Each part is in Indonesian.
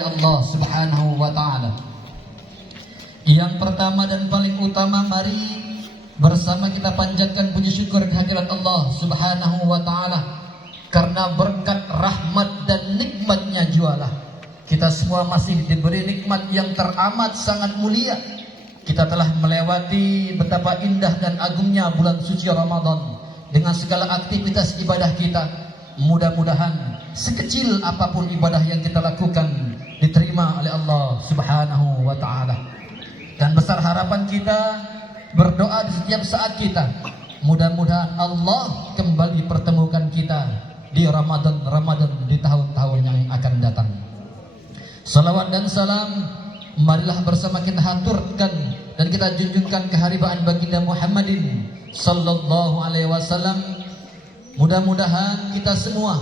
oleh Allah Subhanahu wa taala. Yang pertama dan paling utama, mari bersama kita panjatkan puji syukur kehadirat Allah Subhanahu wa taala, karena berkat rahmat dan nikmatnya jualah kita semua masih diberi nikmat yang teramat sangat mulia. Kita telah melewati betapa indah dan agungnya bulan suci Ramadan dengan segala aktivitas ibadah kita. Mudah-mudahan sekecil apapun ibadah yang kita lakukan diterima oleh Allah Subhanahu wa taala. Dan besar harapan kita, berdoa di setiap saat kita, mudah-mudahan Allah kembali pertemukan kita di Ramadan di tahun-tahun yang akan datang. Salawat dan salam marilah bersama kita haturkan dan kita junjungkan keharibaan baginda Muhammadin sallallahu alaihi wasallam. Mudah-mudahan kita semua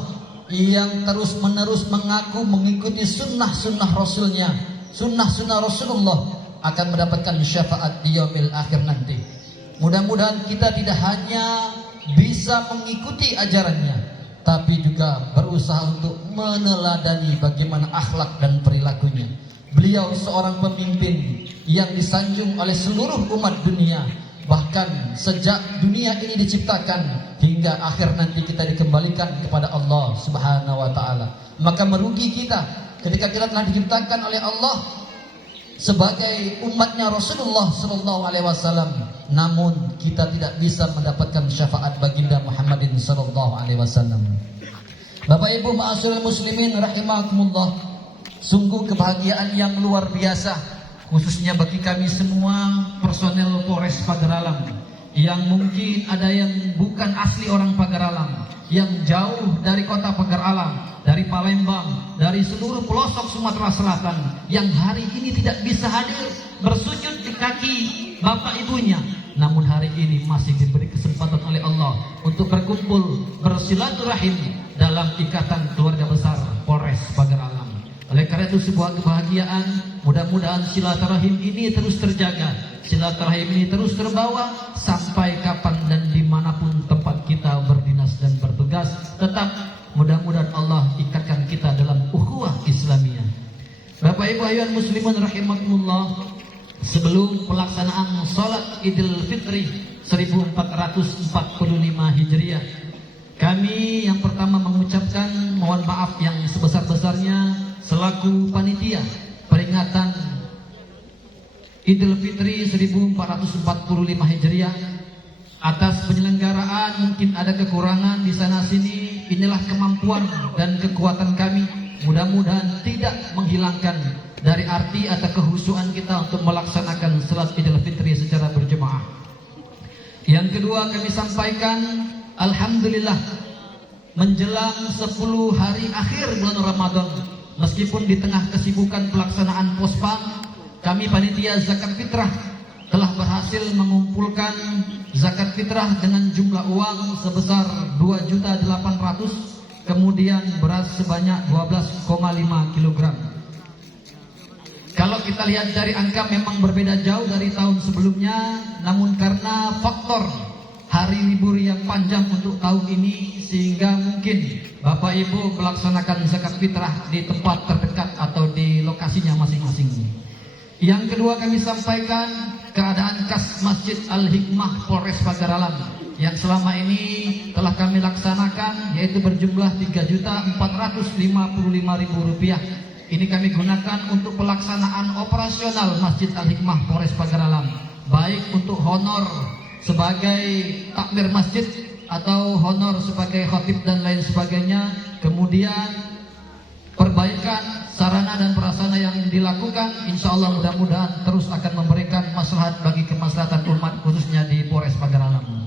yang terus-menerus mengaku mengikuti sunnah-sunnah Rasulnya, sunnah-sunnah Rasulullah, akan mendapatkan syafaat di yaumil akhir nanti. Mudah-mudahan kita tidak hanya bisa mengikuti ajarannya, tapi juga berusaha untuk meneladani bagaimana akhlak dan perilakunya. Beliau seorang pemimpin yang disanjung oleh seluruh umat dunia. Bahkan sejak dunia ini diciptakan hingga akhir nanti kita dikembalikan kepada Allah Subhanahu wa taala. Maka merugi kita ketika kita telah diciptakan oleh Allah sebagai umatnya Rasulullah sallallahu alaihi wasallam, namun kita tidak bisa mendapatkan syafaat baginda Muhammadin sallallahu alaihi wasallam. Bapak Ibu ma'asyiral muslimin rahimakumullah, sungguh kebahagiaan yang luar biasa, khususnya bagi kami semua personel Polres Pagaralam yang mungkin ada yang bukan asli orang Pagaralam, yang jauh dari kota Pagaralam, dari Palembang, dari seluruh pelosok Sumatera Selatan, yang hari ini tidak bisa hadir bersujud di kaki bapak ibunya, namun hari ini masih diberi kesempatan oleh Allah untuk berkumpul bersilaturahim dalam ikatan keluarga besar Polres Pagaralam. Oleh karena itu sebuah kebahagiaan, mudah-mudahan silaturahim ini terus terjaga, silaturahim ini terus terbawa sampai kapan dan dimanapun tempat kita berdinas dan bertugas. Tetap mudah-mudahan Allah ikatkan kita dalam ukhuwah Islamiyah. Bapak Ibu ayuhan muslimin rahimakumullah, sebelum pelaksanaan salat Idul Fitri 1445 Hijriah, kami yang pertama mengucapkan mohon maaf yang sebesar-besarnya selaku panitia peringatan Idul Fitri 1445 Hijriah atas penyelenggaraan. Mungkin ada kekurangan di sana sini, inilah kemampuan dan kekuatan kami. Mudah-mudahan tidak menghilangkan dari arti atau kehusuan kita untuk melaksanakan salat Idul Fitri secara berjemaah. Yang kedua kami sampaikan, alhamdulillah menjelang 10 hari akhir bulan Ramadan, meskipun di tengah kesibukan pelaksanaan Pospam, kami panitia zakat fitrah telah berhasil mengumpulkan zakat fitrah dengan jumlah uang sebesar 2.800.000, kemudian beras sebanyak 12,5 kg. Kalau kita lihat dari angka memang berbeda jauh dari tahun sebelumnya, namun karena faktor hari libur yang panjang untuk tahun ini, sehingga mungkin Bapak Ibu melaksanakan zakat fitrah di tempat terdekat atau di lokasinya masing-masing. Yang kedua kami sampaikan keadaan kas Masjid Al-Hikmah Polres Pagaralam yang selama ini telah kami laksanakan, yaitu berjumlah Rp3.455.000. Ini kami gunakan untuk pelaksanaan operasional Masjid Al-Hikmah Polres Pagaralam, baik untuk honor sebagai takmir masjid atau honor sebagai khatib dan lain sebagainya. Kemudian perbaikan sarana dan prasarana yang dilakukan, insya Allah mudah-mudahan terus akan memberikan maslahat bagi kemaslahatan umat, khususnya di Polres Pagaralam.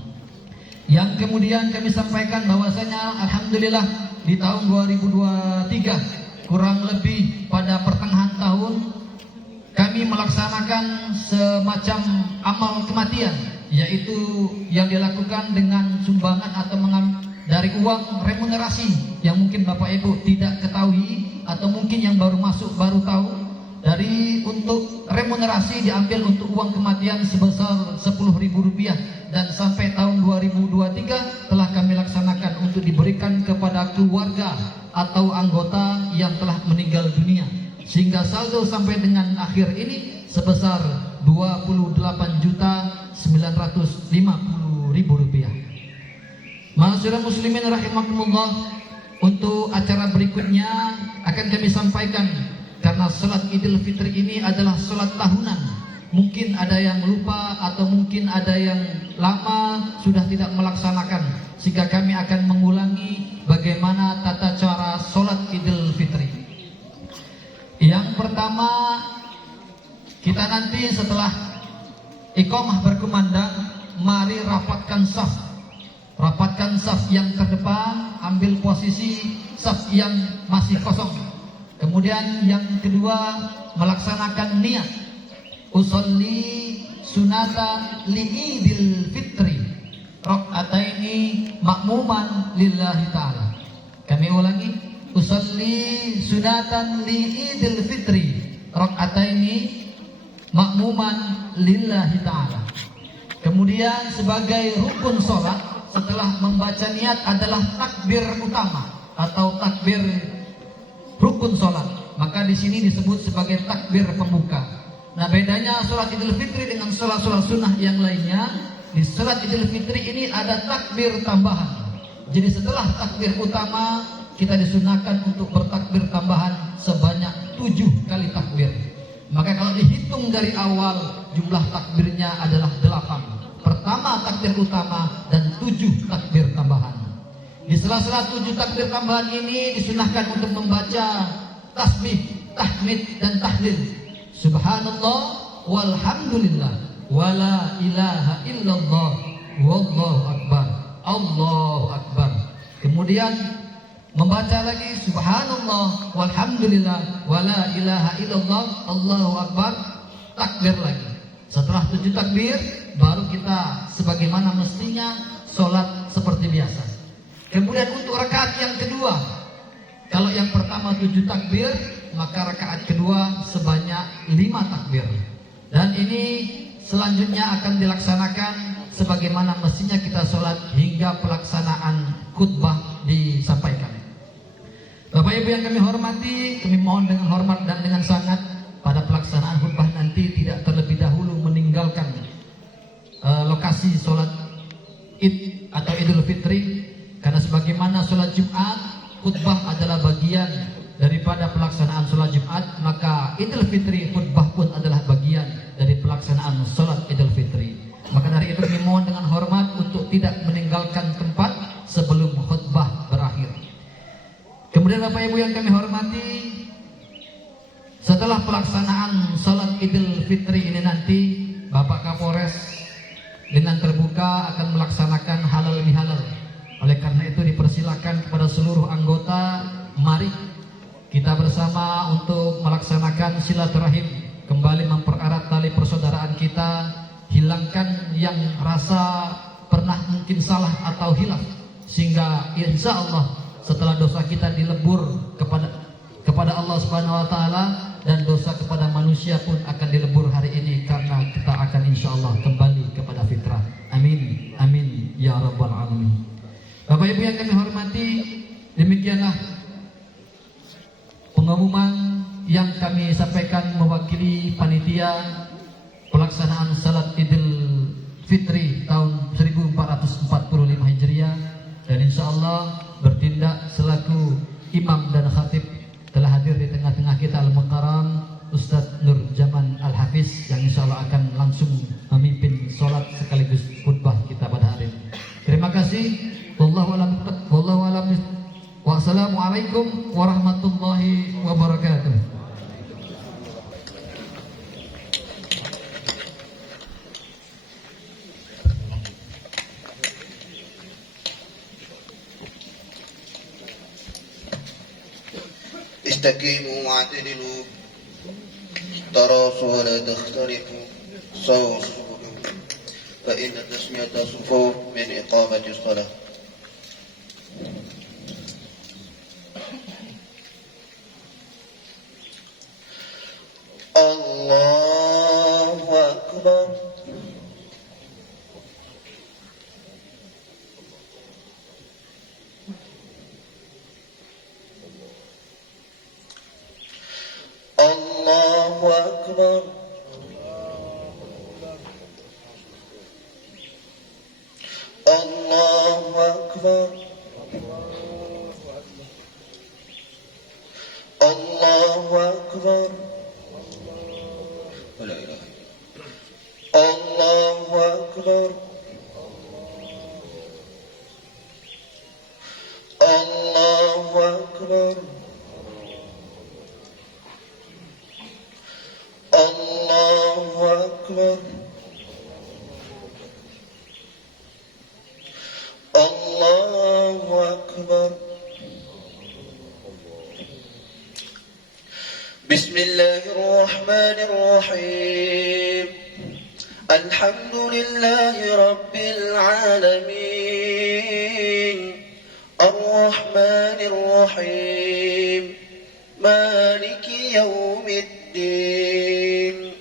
Yang kemudian kami sampaikan bahwasanya alhamdulillah di tahun 2023 kurang lebih pada pertengahan tahun kami melaksanakan semacam amal kematian, yaitu yang dilakukan dengan sumbangan atau dari uang remunerasi yang mungkin Bapak Ibu tidak ketahui, atau mungkin yang baru masuk baru tahu. Dari untuk remunerasi diambil untuk uang kematian sebesar Rp10.000, dan sampai tahun 2023 telah kami laksanakan untuk diberikan kepada keluarga atau anggota yang telah meninggal dunia. sehingga saldo sampai dengan akhir ini sebesar 28.950.000 rupiah. Ma'asyiral muslimin rahimakumullah, untuk acara berikutnya akan kami sampaikan, karena salat Idul Fitri ini adalah salat tahunan. Mungkin ada yang lupa atau mungkin ada yang lama sudah tidak melaksanakan, sehingga kami akan mengulangi bagaimana tata cara salat Idul Fitri. Yang pertama, kita nanti setelah iqamah berkumandang, mari rapatkan saf. Rapatkan saf yang terdepan, ambil posisi saf yang masih kosong. Kemudian yang kedua, melaksanakan niat usolli sunata li'idil fitri rak'ataini makmuman lillahi ta'ala. Kami ulangi, usolli sunatan li'idil fitri rak'ataini makmuman lillahi ta'ala. Kemudian sebagai rukun sholat, setelah membaca niat adalah takbir utama atau takbir rukun sholat. Maka di sini disebut sebagai takbir pembuka. Nah, bedanya sholat Idul Fitri dengan sholat-sholat sunnah yang lainnya, di sholat Idul Fitri ini ada takbir tambahan. Jadi setelah takbir utama, kita disunahkan untuk bertakbir tambahan sebanyak 7 kali takbir. Maka kalau dihitung dari awal, jumlah takbirnya adalah 8. Pertama takbir utama dan 7 takbir tambahan. Di sela-sela 7 takbir tambahan ini disunahkan untuk membaca tasbih, tahmid dan tahlil. Subhanallah walhamdulillah wala ilaha illallah wallahu akbar. Allahu akbar. Kemudian membaca lagi subhanallah walhamdulillah wala ilaha illallah Allahu akbar, takbir lagi. Setelah 7 takbir, baru kita sebagaimana mestinya sholat seperti biasa. Kemudian untuk rakaat yang kedua, kalau yang pertama 7 takbir, maka rakaat kedua sebanyak 5 takbir. Dan ini selanjutnya akan dilaksanakan sebagaimana mestinya kita sholat hingga pelaksanaan khutbah disampaikan. Bapak Ibu yang kami hormati, kami mohon dengan hormat dan dengan sangat, pada pelaksanaan khutbah nanti tidak terlebih dahulu meninggalkan lokasi sholat Id atau Idul Fitri, karena sebagaimana sholat Jumat, khutbah adalah bagian daripada pelaksanaan sholat Jumat, maka Idul Fitri khutbah pun adalah bagian dari pelaksanaan sholat Idul Fitri. Maka dari itu kami mohon dengan hormat untuk tidak meninggalkan tempat sebelum khutbah berakhir. Kemudian Bapak Ibu yang kami hormati, setelah pelaksanaan sholat Idul Fitri ini nanti, Bapak Kapolres dengan terbuka akan melaksanakan halal bihalal. Oleh karena itu dipersilakan kepada seluruh anggota, mari kita bersama untuk melaksanakan silaturahim, kembali mempererat tali persaudaraan kita, hilangkan yang rasa pernah mungkin salah atau hilaf, sehingga insya Allah setelah dosa kita dilebur kepada Allah Subhanahu wa taala, dan dosa kepada manusia pun akan dilebur hari ini, karena kita akan insya Allah kembali kepada fitrah. Amin, amin ya rabbal alamin. Bapak Ibu yang kami hormati, demikianlah pengumuman yang kami sampaikan mewakili panitia pelaksanaan salat Idul Fitri tahun 1445 Hijriah, dan insya Allah bertindak selaku imam dan khatib. Telah hadir di tengah-tengah kita Al-Mukarram Ustadz Nur Jaman Al-Hafiz, yang insya Allah akan langsung memimpin sholat sekaligus khutbah kita pada hari ini. Terima kasih. Wallahu a'lam. Wassalamualaikum warahmatullahi wabarakatuh. استقيموا واعتدلوا تراصوا ولا تختلفوا سووا صفوفكم فإن تسمية الصفوف من إقامة الصلاة. الله أكبر. أكبر الله أكبر الله أكبر ولا إله إلا الله أكبر الله أكبر الله أكبر الله أكبر بسم الله الرحمن الرحيم الحمد لله رب العالمين الرحمن الرحيم مالك يوم الدين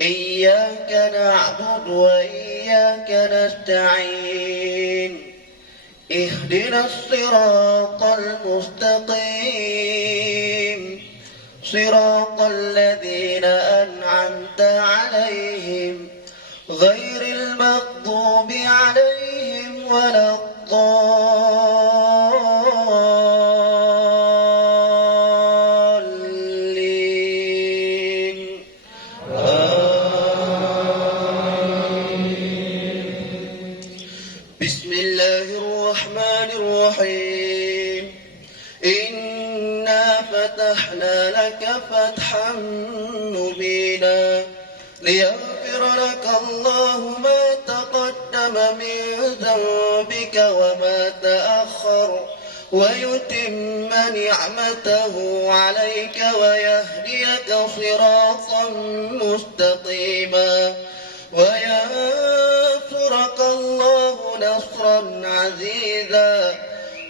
إياك نعبد وإياك نستعين اهدنا الصراط المستقيم صراط الذين أنعمت عليهم غير المغضوب عليهم ولا الضالين بسم الله الرحمن الرحيم إنا فتحنا لك فتحا مبينا ليغفر لك الله ما تقدم من ذنبك وما تأخر ويتم نعمته عليك ويهديك صراطا مستقيما وينصرك الله نصرا عزيزا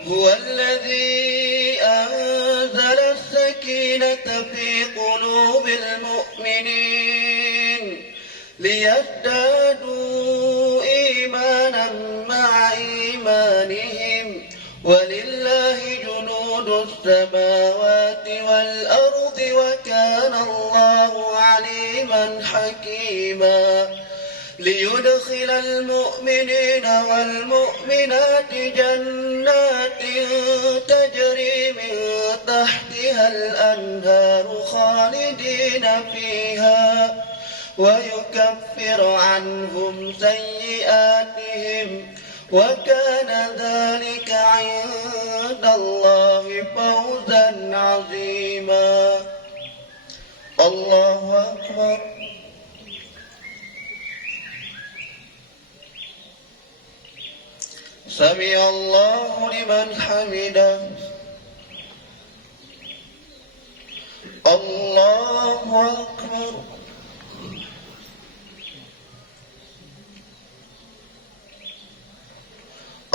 هو الذي أنزل السكينة في قلوب المؤمنين ليزدادوا إيمانا مع إيمانهم ولله جنود السماوات والأرض وكان الله عليما حكيما ليدخل المؤمنين والمؤمنات جنات تجري من تحتها الأنهار خالدين فيها ويكفر عنهم سيئاتهم وكان ذلك عند الله فوزا عظيما الله أكبر سمع الله لمن حمده الله أكبر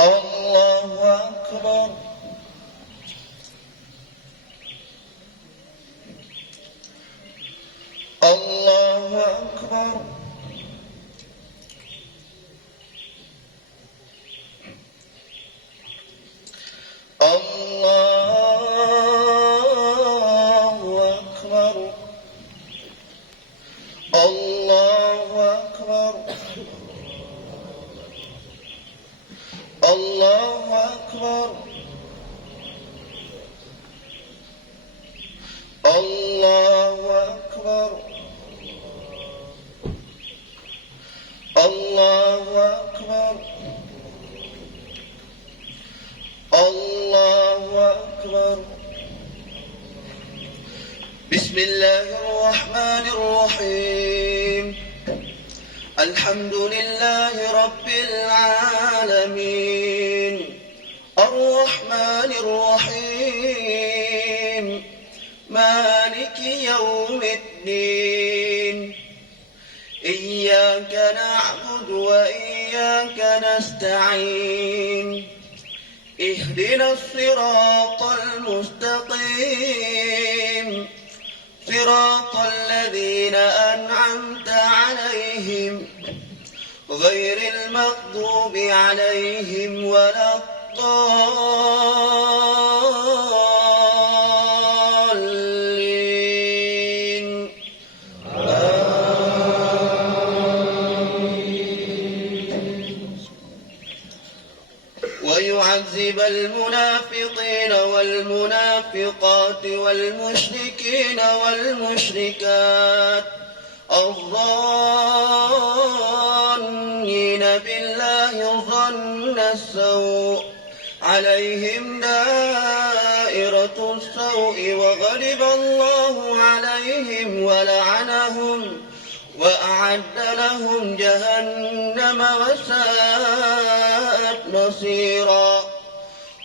الله أكبر الله أكبر الله أكبر الله أكبر الله أكبر الله أكبر الله أكبر الله أكبر بسم الله الرحمن الرحيم الحمد لله رب العالمين الرحمن الرحيم مالك يوم الدين إياك نعبد وإياك نستعين اهدنا الصراط المستقيم صراط الذين أنعمت عليهم غير المغضوب عليهم ولا الضالين المنافقين والمنافقات والمشركين والمشركات الظانين بالله ظن السوء عليهم دائرة السوء وغضب الله عليهم ولعنهم وأعد لهم جهنم وساءت مصيرا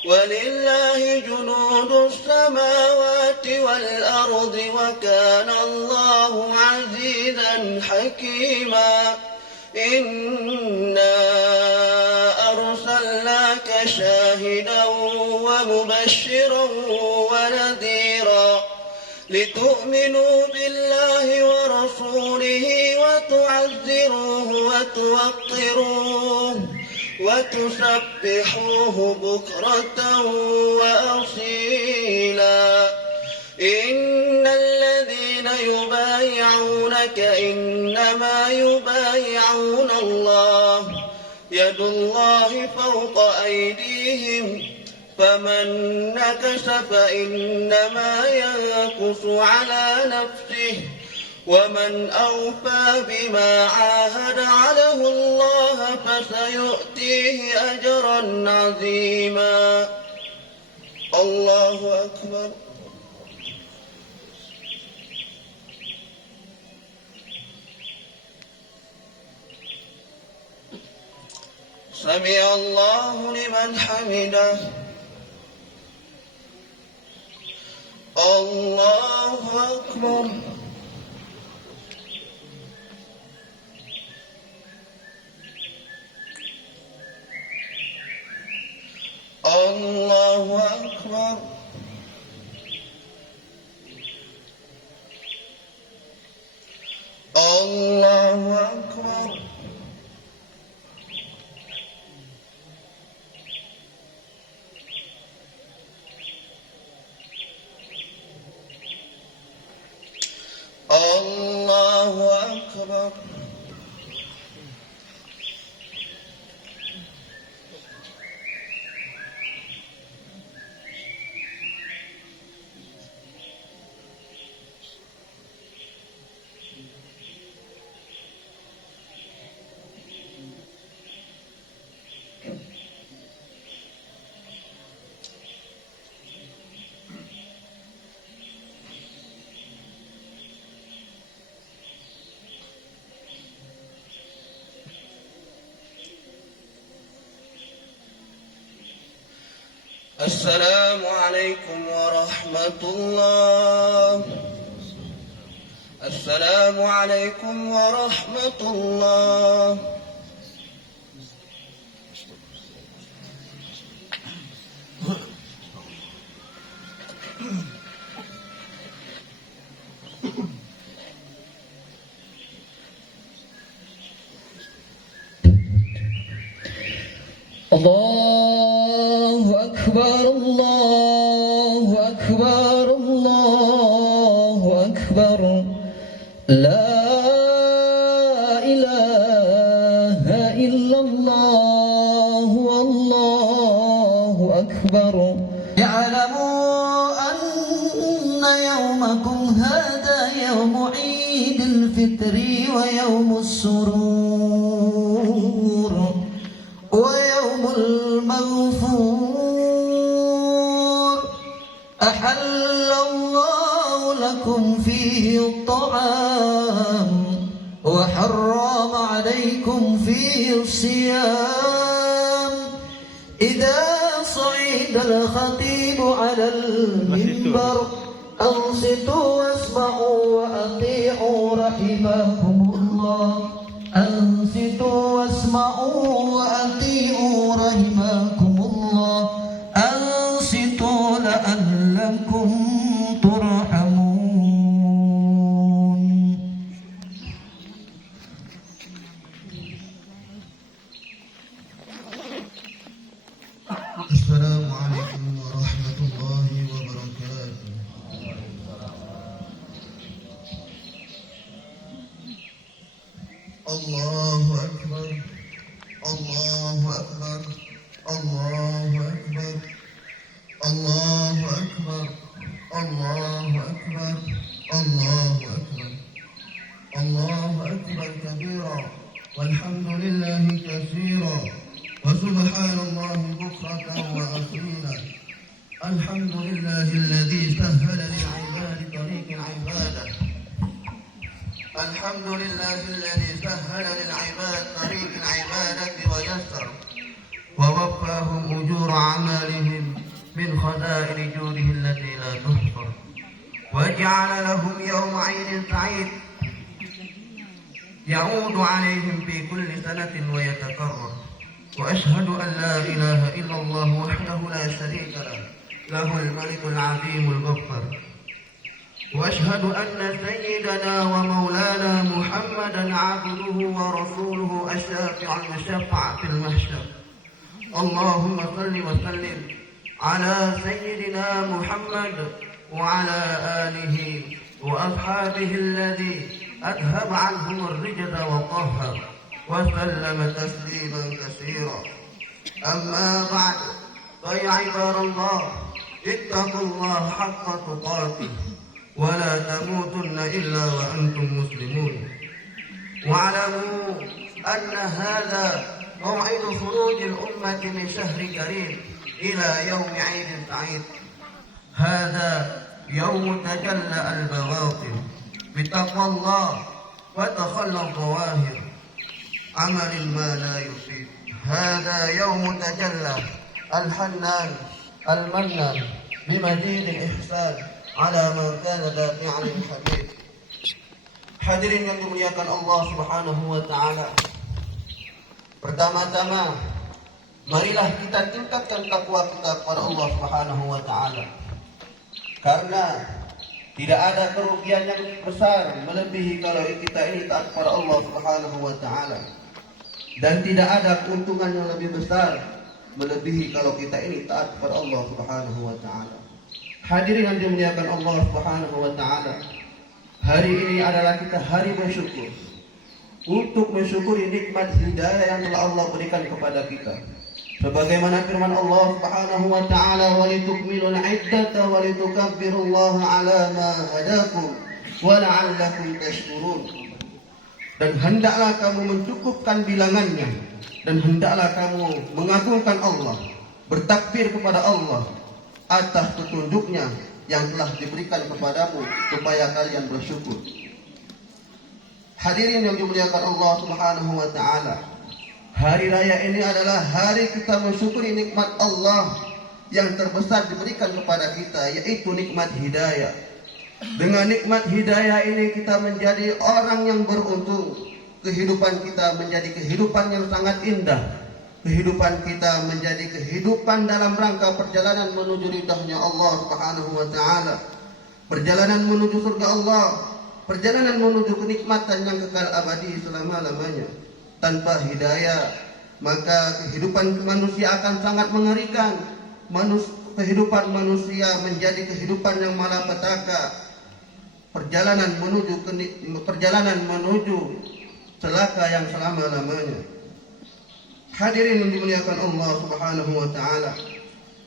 ولله جنود السماوات والأرض وكان الله عزيزا حكيما إنا أرسلناك شاهدا ومبشرا ونذيرا لتؤمنوا بالله ورسوله وتعزروه وتوقروه وتسبحوه بكرة وأصيلا إن الذين يبايعونك إنما يبايعون الله يد الله فوق أيديهم فمن نكس فإنما ينكس على نفسه ومن أوفى بما عاهد عليه الله فسيؤتيه أجرا عظيما. الله أكبر. سمع الله لمن حمده. الله أكبر. الله أكبر. الله أكبر. الله أكبر. السلام عليكم ورحمة الله. السلام عليكم ورحمة الله. الله أكبر. الله أكبر. الله أكبر. لا إله إلا الله والله أكبر. اعلموا أن يومكم هذا يوم عيد الفطر ويوم السرور ويوم المغفور أحل الله لكم فيه الطعام وحرم عليكم فيه الصيام إذا صعد الخطيب على المنبر أنصتوا واسمعوا وأطيعوا رحمكم الله. أنصتوا واسمعوا وأطيعوا رحمكم الله. أنصتوا لعلكم ترحمون. السلام عليكم ورحمة الله وبركاته. الله أكبر. الله أكبر. الله أكبر. والحمد لله كثيرا وسبحان الله بكرة وأصيلا. الحمد لله الذي سهل للعباد طريق العبادة. الحمد لله الذي سهل للعباد طريق العبادة ويسر ووفاهم أجور عملهم من خزائن جوده التي لا تحصر، وجعل لهم يوم عيد سعيد يعود عليهم في كل سنة ويتكرر. وأشهد أن لا إله إلا الله وحده لا شريك له، له الملك العظيم الغفار. وأشهد أن سيدنا ومولانا محمدا عبده ورسوله الشافع المشفع في المحشر. اللهم صل وسلم على سيدنا محمد وعلى آله وأصحابه الذي أذهب عنهم الرجز وطهر، وسلم تسليما كثيرا. أما بعد، فيا عباد الله، اتقوا الله حق تقاته ولا تموتن إلا وأنتم مسلمون. واعلموا أن هذا موعد خروج الأمة من شهر كريم إلى يوم عيد سعيد. هذا يوم تجلى البواطن بتقوى الله وتخلى الظواهر عمل ما لا يفيد. هذا يوم تجلى الحنان المنان بمزيد الإحسان على من كان ذا فعل حميد. Hadirin yang dimuliakan Allah Subhanahu wa taala. Pertama-tama, marilah kita tingkatkan takwa kita kepada Allah Subhanahu wa taala. Karena tidak ada kerugian yang besar melebihi kalau kita ini taat kepada Allah Subhanahu wa taala. Dan tidak ada keuntungan yang lebih besar melebihi kalau kita ini taat kepada Allah Subhanahu wa taala. Hadirin yang dimuliakan Allah Subhanahu wa taala. Hari ini adalah kita hari bersyukur. Untuk mensyukuri nikmat hidayah yang telah Allah berikan kepada kita. Sebagaimana firman Allah Subhanahu wa taala, "Walitukmilul 'iddata walitukabbirullaha 'ala ma hadakum wa la'allakum tashkurun." Dan hendaklah kamu mencukupkan bilangannya, dan hendaklah kamu mengagungkan Allah, bertakbir kepada Allah atas petunjuknya yang telah diberikan kepadamu supaya kalian bersyukur. Hadirin yang dimuliakan Allah Subhanahu wa taala. Hari raya ini adalah hari kita mensyukuri nikmat Allah yang terbesar diberikan kepada kita, yaitu nikmat hidayah. Dengan nikmat hidayah ini kita menjadi orang yang beruntung. Kehidupan kita menjadi kehidupan yang sangat indah. Kehidupan kita menjadi kehidupan dalam rangka perjalanan menuju ridhanya Allah Subhanahu wa taala. Perjalanan menuju surga Allah, perjalanan menuju kenikmatan yang kekal abadi selama-lamanya. Tanpa hidayah, maka kehidupan manusia akan sangat mengerikan. Kehidupan manusia menjadi kehidupan yang malapetaka. Perjalanan menuju celaka yang selama-lamanya. Hadirin yang dimuliakan Allah Subhanahu wa taala.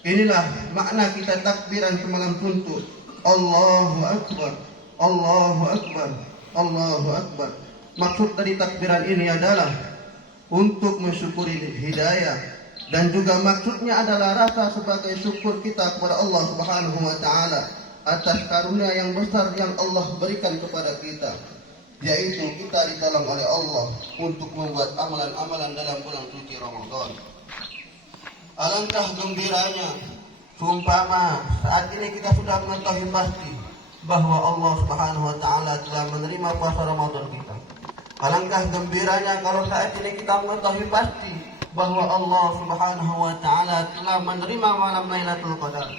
Inilah makna kita takbiran semalam suntuk. Allahu Akbar, Allahu Akbar, Allahu Akbar. Maksud dari takbiran ini adalah untuk mensyukuri hidayah, dan juga maksudnya adalah rasa sebagai syukur kita kepada Allah Subhanahu wa taala atas karunia yang besar yang Allah berikan kepada kita, yaitu kita ditolong oleh Allah untuk membuat amalan-amalan dalam bulan suci Ramadan. Alangkah gembiranya seumpama saat ini kita sudah mengetahui pasti bahwa Allah Subhanahu wa taala telah menerima puasa Ramadan kita. Alangkah gembiranya kalau saat ini kita mengetahui pasti bahwa Allah Subhanahu wa taala telah menerima malam Lailatul Qadar.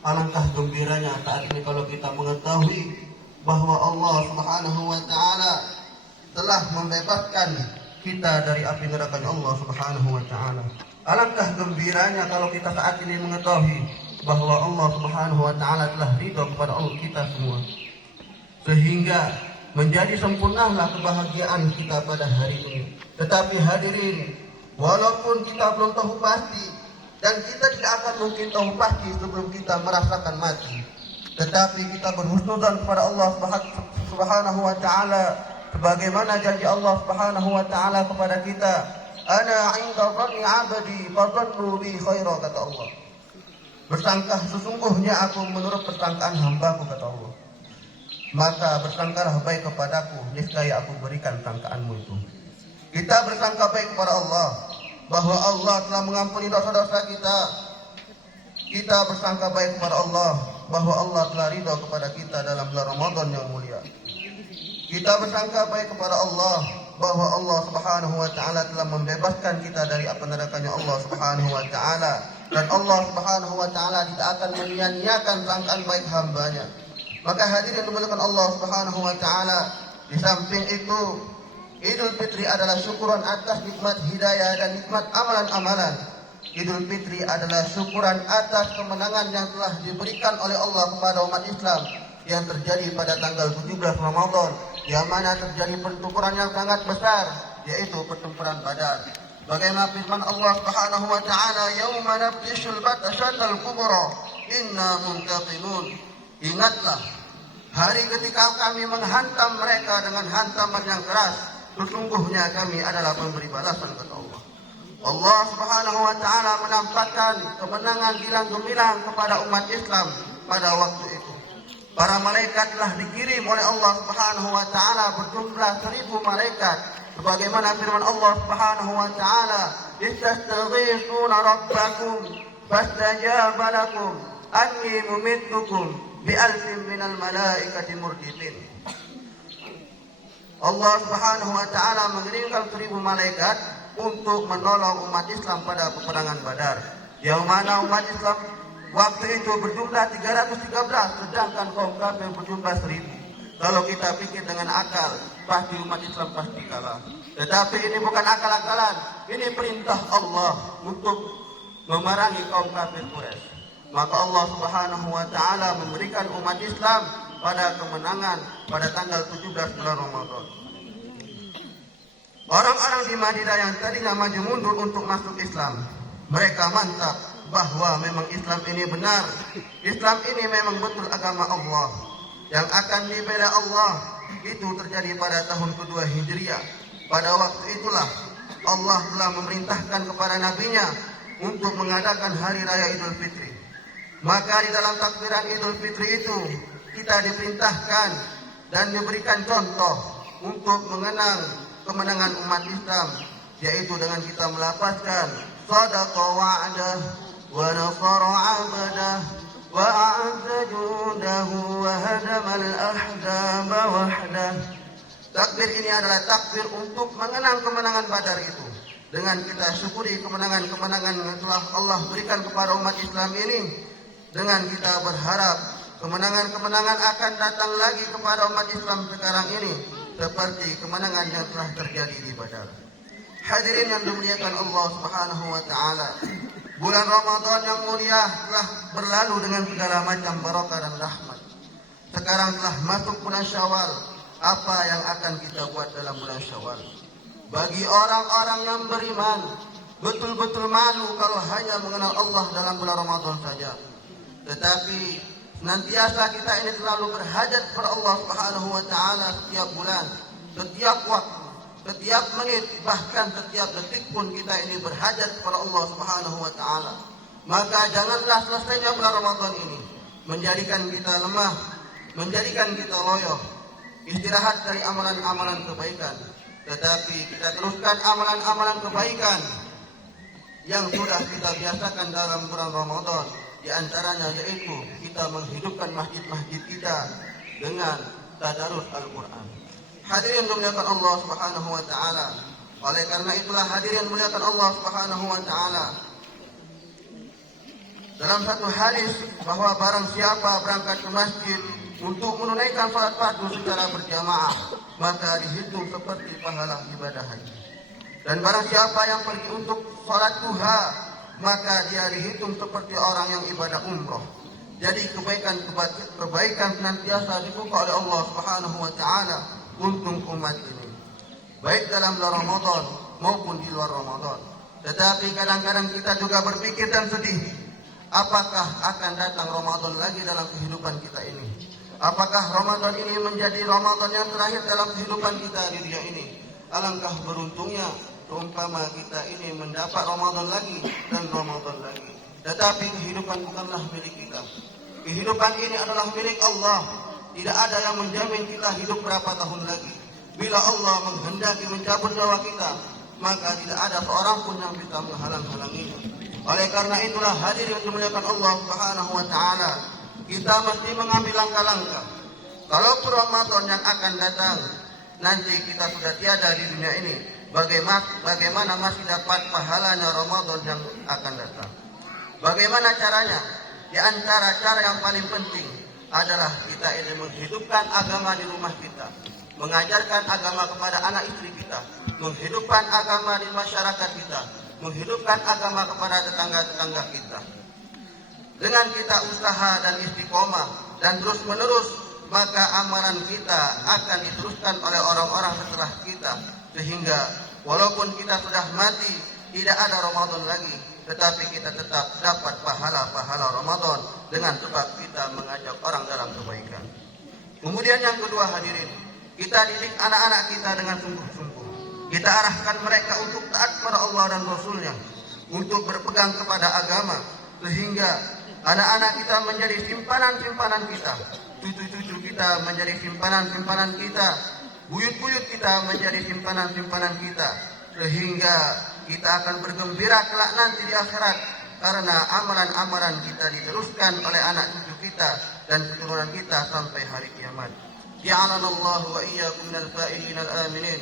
Alangkah gembiranya saat ini kalau kita mengetahui bahwa Allah Subhanahu wa taala telah membebaskan kita dari api neraka Allah Subhanahu wa taala. Alangkah gembiranya kalau kita saat ini mengetahui bahwa Allah Subhanahu wa taala telah ridha kepada Allah kita semua. Sehingga menjadi sempurnalah kebahagiaan kita pada hari ini. Tetapi hadirin, walaupun kita belum tahu pasti, dan kita tidak akan mungkin tahu pasti sebelum kita merasakan mati, tetapi kita berhusnudzon kepada Allah Subhanahu wa taala Sebagaimana janji Allah Subhanahu wa taala kepada kita, "Ana 'inda dhanni 'abdi fadhannu bi khaira," kata Allah. Bersangka sesungguhnya aku menurut persangkaan hambaku, kata Allah. Maka bersangkalah baik kepadaku, niscaya aku berikan sangkaanmu itu. Kita bersangka baik kepada Allah, bahwa Allah telah mengampuni dosa-dosa kita. Kita bersangka baik kepada Allah, bahwa Allah telah ridha kepada kita dalam bulan Ramadan yang mulia. Kita bersangka baik kepada Allah, bahwa Allah Subhanahu wa taala telah membebaskan kita dari api nerakanya Allah Subhanahu wa taala, dan Allah Subhanahu wa taala tidak akan menyia-nyiakan sangkaan baik hambanya. Maka hadirin dimuliakan Allah Subhanahu wa taala, di samping itu Idul Fitri adalah syukuran atas nikmat hidayah dan nikmat amalan-amalan. Idul Fitri adalah syukuran atas kemenangan yang telah diberikan oleh Allah kepada umat Islam yang terjadi pada tanggal 17 Ramadan, yang mana terjadi pertempuran yang sangat besar, yaitu pertempuran Badar. Bagaimana firman Allah Subhanahu wa taala, "Yauma nabtishul batashatal kubra inna muntaqimun." Ingatlah hari ketika kami menghantam mereka dengan hantaman yang keras, sesungguhnya kami adalah pemberi balasan, kata Allah. Allah Subhanahu wa taala menampakkan kemenangan gilang gemilang kepada umat Islam pada waktu itu. Para malaikat telah dikirim oleh Allah Subhanahu wa taala berjumlah 1000 malaikat. Sebagaimana firman Allah Subhanahu wa taala, "Istastaghithuna rabbakum fastajaba lakum anni mumiddukum bi alfin minal malaikati murdifin." Allah Subhanahu wa taala mengirimkan 1000 malaikat untuk menolong umat Islam pada peperangan Badar, yang mana umat Islam waktu itu berjumlah 313, sedangkan kaum kafir berjumlah 1000. Kalau kita pikir dengan akal, pasti umat Islam pasti kalah. Tetapi ini bukan akal-akalan, ini perintah Allah untuk memerangi kaum kafir Quraisy. Maka Allah Subhanahu wa taala memberikan umat Islam pada kemenangan pada tanggal 17 bulan Ramadan. Orang-orang di Madinah yang tadinya maju mundur untuk masuk Islam, mereka mantap bahwa memang Islam ini benar. Islam ini memang betul agama Allah yang akan dibela Allah. Itu terjadi pada tahun kedua Hijriah. Pada waktu itulah Allah telah memerintahkan kepada nabinya untuk mengadakan hari raya Idul Fitri. Maka di dalam takbiran Idul Fitri itu kita diperintahkan dan diberikan contoh untuk mengenang kemenangan umat Islam, yaitu dengan kita melafazkan sadaqa wa'dah wa nasara 'abdah wa a'azza judahu wa hadamal ahzaba wahdah. Takbir ini adalah takbir untuk mengenang kemenangan Badar itu. Dengan kita syukuri kemenangan-kemenangan yang telah Allah berikan kepada umat Islam ini, dengan kita berharap kemenangan-kemenangan akan datang lagi kepada umat Islam sekarang ini, seperti kemenangan yang telah terjadi di Badar. Hadirin yang dimuliakan Allah Subhanahu wa taala, bulan Ramadan yang mulia telah berlalu dengan segala macam barokah dan rahmat. Sekarang telah masuk bulan Syawal. Apa yang akan kita buat dalam bulan Syawal? Bagi orang-orang yang beriman, betul-betul malu kalau hanya mengenal Allah dalam bulan Ramadan saja. Tetapi senantiasa kita ini selalu berhajat kepada Allah Subhanahu wa taala setiap bulan, setiap waktu, setiap menit, bahkan setiap detik pun kita ini berhajat kepada Allah Subhanahu wa taala. Maka janganlah selesainya bulan Ramadan ini menjadikan kita lemah, menjadikan kita loyo, istirahat dari amalan-amalan kebaikan. Tetapi kita teruskan amalan-amalan kebaikan yang sudah kita biasakan dalam bulan Ramadan. Di antaranya yaitu kita menghidupkan masjid-masjid kita dengan tadarus Al-Quran. Hadirin dimuliakan Allah Subhanahu wa taala. Oleh karena itulah hadirin dimuliakan Allah Subhanahu wa taala, dalam satu hadis bahwa barang siapa berangkat ke masjid untuk menunaikan salat fardu secara berjamaah, maka dihitung seperti pahala ibadah haji. Dan barang siapa yang pergi untuk salat duha, maka dia dihitung seperti orang yang ibadah umroh. Jadi kebaikan senantiasa dibuka oleh Allah Subhanahu wa taala untuk umat ini, baik dalam bulan Ramadan maupun di luar Ramadan. Tetapi kadang-kadang kita juga berpikir dan sedih, apakah akan datang Ramadan lagi dalam kehidupan kita ini? Apakah Ramadan ini menjadi Ramadan yang terakhir dalam kehidupan kita di dunia ini? Alangkah beruntungnya seumpama kita ini mendapat Ramadan lagi dan Ramadan lagi. Tetapi kehidupan bukanlah milik kita. Kehidupan ini adalah milik Allah. Tidak ada yang menjamin kita hidup berapa tahun lagi. Bila Allah menghendaki mencabut nyawa kita, maka tidak ada seorang pun yang bisa menghalang-halanginya. Oleh karena itulah hadirin yang dimuliakan Allah Subhanahu wa taala, kita mesti mengambil langkah-langkah. Kalau Ramadan yang akan datang nanti kita sudah tiada di dunia ini, bagaimana masih dapat pahalanya Ramadan yang akan datang? Bagaimana caranya? Di antara cara yang paling penting adalah kita ini menghidupkan agama di rumah kita, mengajarkan agama kepada anak istri kita, menghidupkan agama di masyarakat kita, menghidupkan agama kepada tetangga-tetangga kita. Dengan kita usaha dan istiqomah dan terus menerus, maka amalan kita akan diteruskan oleh orang-orang setelah kita, sehingga walaupun kita sudah mati, tidak ada Ramadan lagi, tetapi kita tetap dapat pahala-pahala Ramadan dengan sebab kita mengajak orang dalam kebaikan. Kemudian yang kedua hadirin, kita didik anak-anak kita dengan sungguh-sungguh. Kita arahkan mereka untuk taat kepada Allah dan Rasulnya, untuk berpegang kepada agama, sehingga anak-anak kita menjadi simpanan-simpanan kita, cucu-cucu kita menjadi simpanan-simpanan kita, buyut-buyut kita menjadi simpanan-simpanan kita, sehingga kita akan bergembira kelak nanti di akhirat, karena amalan-amalan kita diteruskan oleh anak cucu kita dan keturunan kita sampai hari kiamat. Ja'alanallahu wa iyyakum minal faizin al-aminin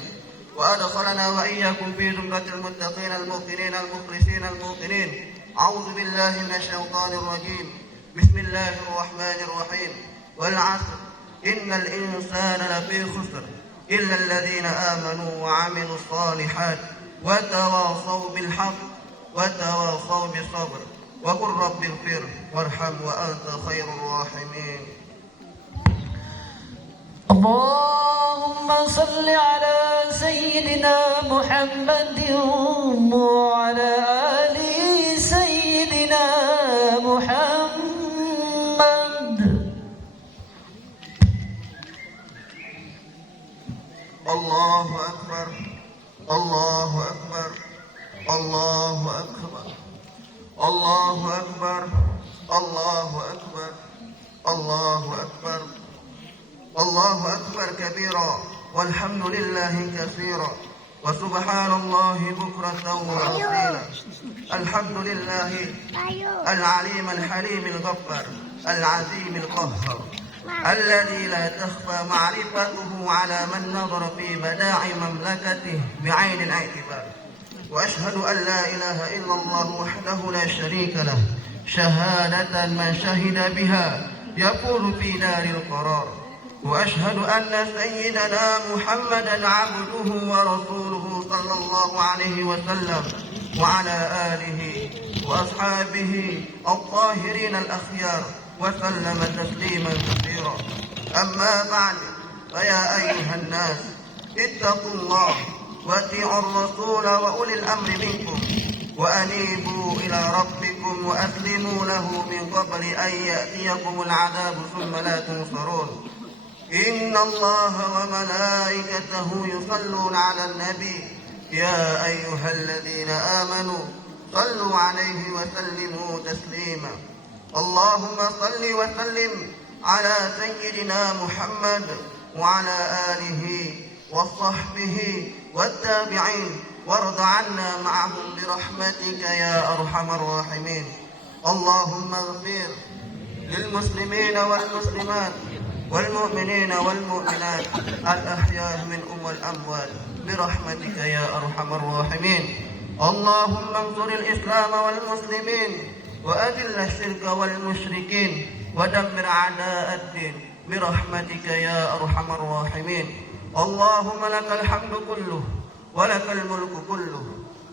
wa adkhalana wa iyyakum fi zumratil muttaqin al-muqinin al-mukhlisin al-muqinin. A'udzu billahi minasy syaithanir rajim. Bismillahir rahmanir rahim. Wal 'asr innal insana lafi khusr illa alladhina amanu wa 'amilus shalihat wa tawasaw bil haqq wa tawasaw bis sabr wa qur rabbighfir warham wa anta khairur rahimin. اللهم صل على سيدنا محمد وعلى آل سيدنا محمد. الله أكبر الله أكبر الله أكبر الله أكبر الله أكبر الله أكبر الله أكبر كبيرا والحمد لله كثيرا وسبحان الله بكرة وأصيلا. الحمد لله العليم الحليم الغفار العظيم القهار الذي لا تخفى معرفته على من نظر في بداع مملكته بعين الاعتبار. وأشهد أن لا إله إلا الله وحده لا شريك له شهادة من شهد بها يقول في دار القرار. وأشهد أن سيدنا محمدا عبده ورسوله صلى الله عليه وسلم وعلى آله وأصحابه الطاهرين الأخيار وسلم تسليما كثيرا. أما بعد، فيا أيها الناس اتقوا الله واتقوا الرسول وأولي الأمر منكم وأنيبوا إلى ربكم وأسلموا له من قبل أن يأتيكم العذاب ثم لا تنصرون. إن الله وملائكته يصلون على النبي يا أيها الذين آمنوا صلوا عليه وسلموا تسليما. اللهم صل وسلم على سيدنا محمد وعلى آله وصحبه والتابعين وارض عنا معهم برحمتك يا أرحم الراحمين. اللهم اغفر للمسلمين والمسلمات والمؤمنين والمؤمنات الأحياء منهم والأموات برحمتك يا أرحم الراحمين. اللهم انصر الإسلام والمسلمين وأذل الشرك والمشركين ودمر أعداء الدين برحمتك يا أرحم الراحمين. اللهم لك الحمد كله ولك الملك كله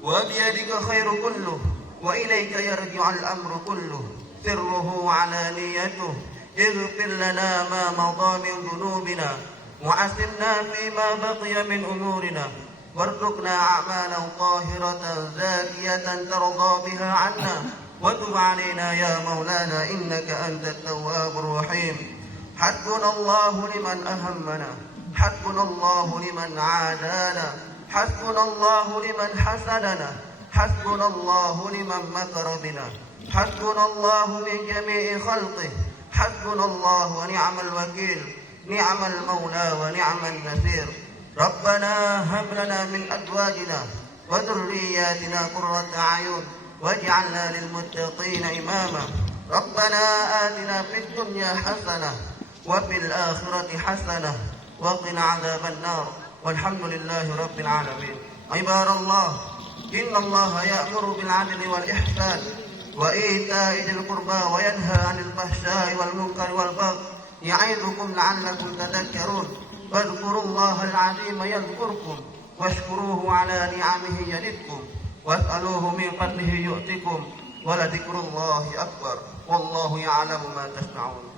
وبيدك خير كله وإليك يرجع الأمر كله سره وعلانيته. اغفر لنا ما مضى من ذنوبنا وعسلنا فيما بقي من أمورنا وارزقنا أعمالا طاهرة زاكية ترضى بها عنا وتب علينا يا مولانا إنك أنت التواب الرحيم. حسبنا الله لمن أهمنا حسبنا الله لمن عادانا حسبنا الله لمن حسدنا حسبنا الله لمن مكر بنا حسبنا الله من جميع خلقه حسبنا الله ونعم الوكيل نعم المولى ونعم النصير ربنا هب لنا من أزواجنا وذرياتنا قرة أعين واجعلنا للمتقين إماما ربنا آتنا في الدنيا حسنة وفي الآخرة حسنة وقنا عذاب النار والحمد لله رب العالمين عباد الله إن الله يأمر بالعدل والإحسان وإيتاء ذي القربى وينهى عن الفحشاء والمنكر والبغي يعظكم لعلكم تذكرون فاذكروا الله العظيم يذكركم واشكروه على نعمه يزدكم واسألوه من فضله يؤتكم ولذكر الله أكبر والله يعلم ما تصنعون